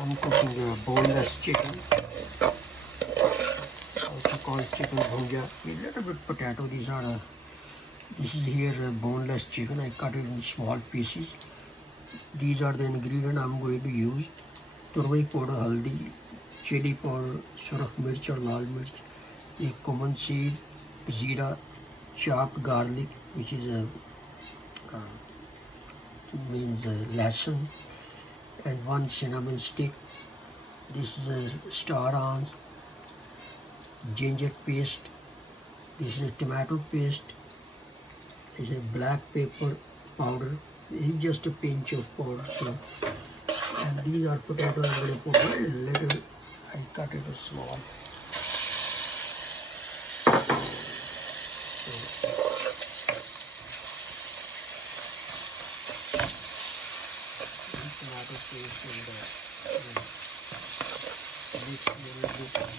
I'm cooking a boneless chicken, also called chicken bhunja. A little bit potato. This is here a boneless chicken. I cut it in small pieces. These are the ingredients I'm going to use: turmeric powder, haldi, chili powder, surah mirch or lal mirch, a cumin seed, zera, chopped garlic, which is means lesson, and one cinnamon stick. This is a star anise, ginger paste. This is a tomato paste. This is a black pepper powder. This is just a pinch of powder. So, and these are potatoes. I'm going to put a little. I cut it small. Tomato paste in the mix a little bit.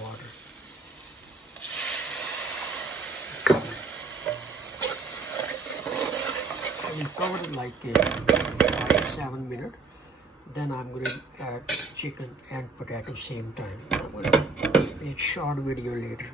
Water. I will cover it like 5-7 minutes. Then I'm going to add chicken and potato same time. I'm going to make short video later.